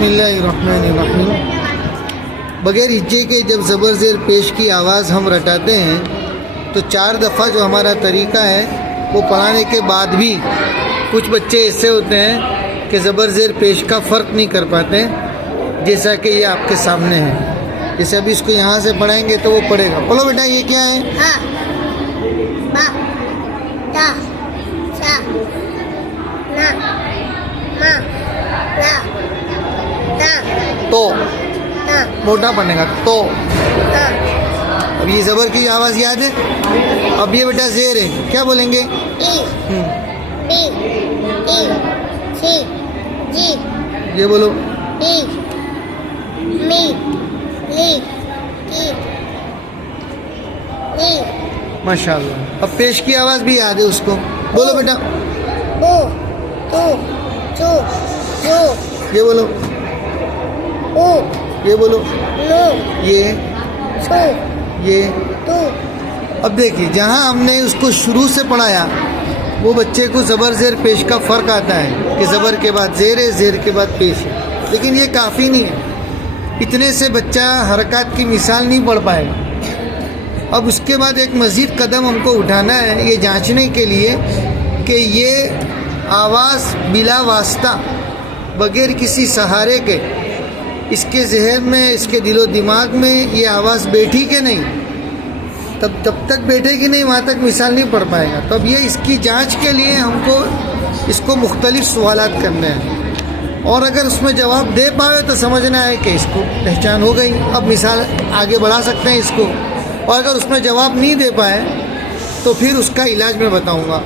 बिस्मिल्लाहिर्रहमानिर्रहीम। बगैर हिज्जे के जब ज़बर ज़ेर पेश की आवाज़ हम रटाते हैं तो 4 दफ़ा जो हमारा तरीक़ा है वो पढ़ाने के बाद भी कुछ बच्चे ऐसे होते हैं कि ज़बर ज़ेर पेश का फ़र्क नहीं कर पाते, जैसा कि ये आपके सामने है। जैसे अभी इसको यहाँ से पढ़ाएंगे तो वो पढ़ेगा। बोलो बेटा ये क्या है? बा, ता, सा, ना, मा, ला, ता, तो ता, मोटा पढ़ने तो। ता, अब ये ज़बर की आवाज़ याद है? अब ये बेटा ज़ेर है, क्या बोलेंगे? ई, बी, ई, सी, जी, ये बोलो। डी, मी, ली, की, ली, माशाअल्लाह। अब पेश की आवाज़ भी याद है उसको। बोलो बेटा। बू, तू, चू, जू, ये बोलो। ऊ, ये बोलो। नू, ये छू, तू। अब देखिए, जहाँ हमने उसको शुरू से पढ़ाया वो बच्चे को ज़बर ज़ेर पेश का फ़र्क आता है कि ज़बर के बाद ज़ेर है, ज़ेर के बाद पेश है, लेकिन ये काफ़ी नहीं है। इतने से बच्चा हरकत की मिसाल नहीं पढ़ पाएगा। अब उसके बाद एक मज़ीद कदम हमको उठाना है ये जांचने के लिए कि ये आवाज़ बिला वास्ता बग़ैर किसी सहारे के इसके जहन में, इसके दिलो दिमाग में ये आवाज़ बैठी कि नहीं। तब तक बैठेगी नहीं, वहाँ तक मिसाल नहीं पढ़ पाएगा। तो अब ये इसकी जांच के लिए हमको इसको मुख्तलिफ सवालात करने हैं, और अगर उसमें जवाब दे पाए तो समझना है कि इसको पहचान हो गई। अब मिसाल आगे बढ़ा सकते हैं इसको, और अगर उसमें जवाब नहीं दे पाए तो फिर उसका इलाज मैं बताऊँगा।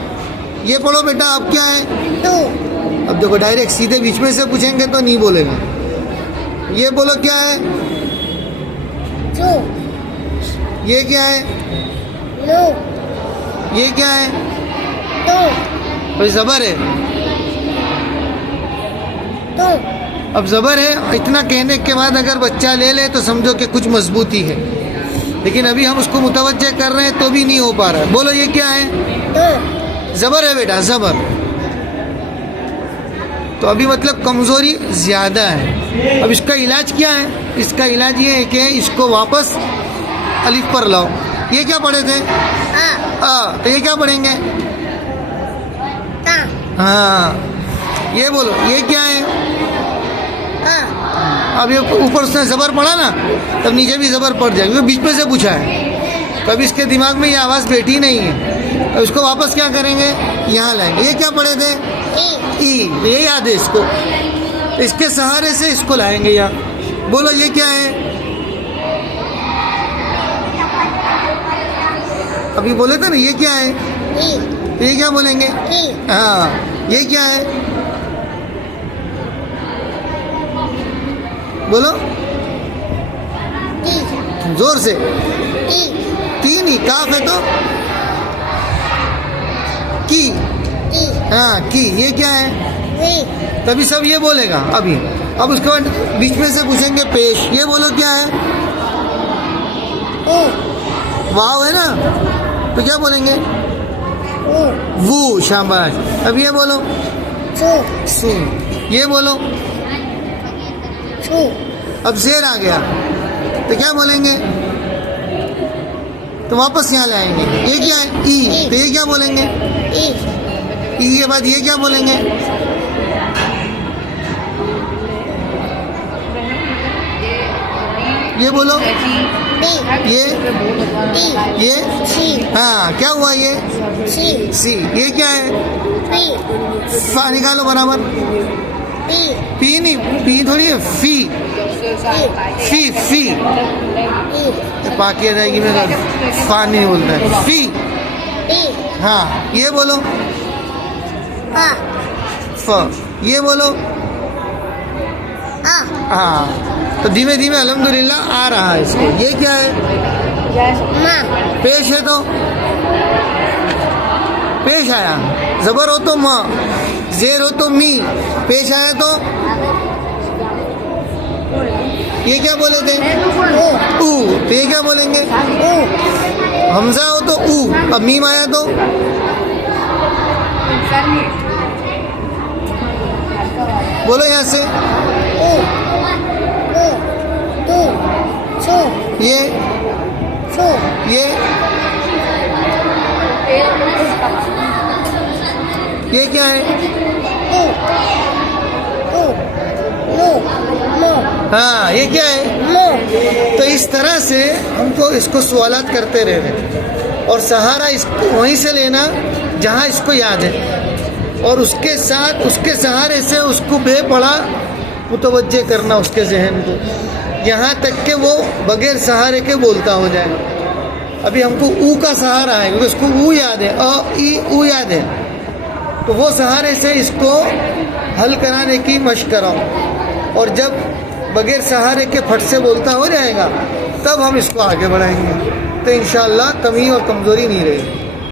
ये पढ़ो बेटा, अब क्या है? तू, अब देखो, डायरेक्ट सीधे बीच में से पूछेंगे तो नहीं बोलेंगे। ये बोलो क्या है? चू, ये क्या है? नू, ये क्या है? तू, भाई ज़बर है। तू, अब ज़बर है, इतना कहने के बाद अगर बच्चा ले ले तो समझो कि कुछ मजबूती है, लेकिन अभी हम उसको मुतवज्जे कर रहे हैं तो भी नहीं हो पा रहा है। बोलो ये क्या है? तू, ज़बर है बेटा, ज़बर। तो अभी मतलब कमज़ोरी ज़्यादा है। अब इसका इलाज क्या है? इसका इलाज ये है कि इसको वापस अलिफ पर लाओ। ये क्या पढ़े थे? तो ये क्या पढ़ेंगे? ता, हाँ, ये बोलो ये क्या है? अब ये ऊपर उसने ज़बर पढ़ा ना, तब नीचे भी ज़बर पड़ जाएगी, बीच में से पूछा है। तब इसके दिमाग में ये आवाज़ बैठी नहीं है। अब इसको वापस क्या करेंगे? यहाँ लाएंगे। ये क्या पढ़े थे? ई। ये याद है इसको, तो इसके सहारे से इसको लाएंगे यहाँ। बोलो ये क्या है? अभी बोले थे ना ये क्या है? तो ये क्या बोलेंगे? हाँ, ये क्या है? बोलो जोर से। तीन ही काफ है तो की। हाँ, की। ये क्या है? तभी सब ये बोलेगा अभी। अब उसके बाद बीच में से पूछेंगे पेश। ये बोलो क्या है? वाव है ना, तो क्या बोलेंगे? वो। शाबाश। अब ये बोलो सू। ये बोलो। अब ज़ेर आ गया तो क्या बोलेंगे? तो वापस यहाँ लाएंगे। ये क्या है? ई। तो ये क्या बोलेंगे? ई के बाद ये क्या बोलेंगे? ये बोलो। ये हाँ, क्या हुआ? ये सी। ये क्या है? फा निकालो बराबर। पी नहीं, पी थोड़ी है, फी। फी पाकी आ जाएगी मेरा, फा नहीं बोलता है, फी। हाँ, ये बोलो। फ। ये बोलो। हाँ, तो धीमे धीमे अल्हम्दुलिल्लाह आ रहा है इसको। ये क्या है? पेश है तो पेश आया। ज़बर हो तो माँ, ज़ेर हो तो मी, पेश आया तो ये क्या बोले थे? ऊ। तो ये क्या बोलेंगे? हमजा हो तो ऊ, अब मीम आया तो बोलो यहाँ से। हाँ, ये क्या है? मो तो इस तरह से हमको इसको सवालात करते रहना और सहारा इसको वहीं से लेना जहाँ इसको याद है और उसके साथ उसके सहारे से उसको बेपड़ा मुतवज्जे करना उसके जहन को, यहाँ तक कि वो बगैर सहारे के बोलता हो जाए। अभी हमको ऊ का सहारा है क्योंकि उसको ऊ याद है, अ ई ऊ याद है, तो वो सहारे से इसको हल कराने की मशक कराओ और जब बगैर सहारे के फट से बोलता हो जाएगा तब हम इसको आगे बढ़ाएंगे, तो इंशाअल्लाह कमी और कमज़ोरी नहीं रहेगी।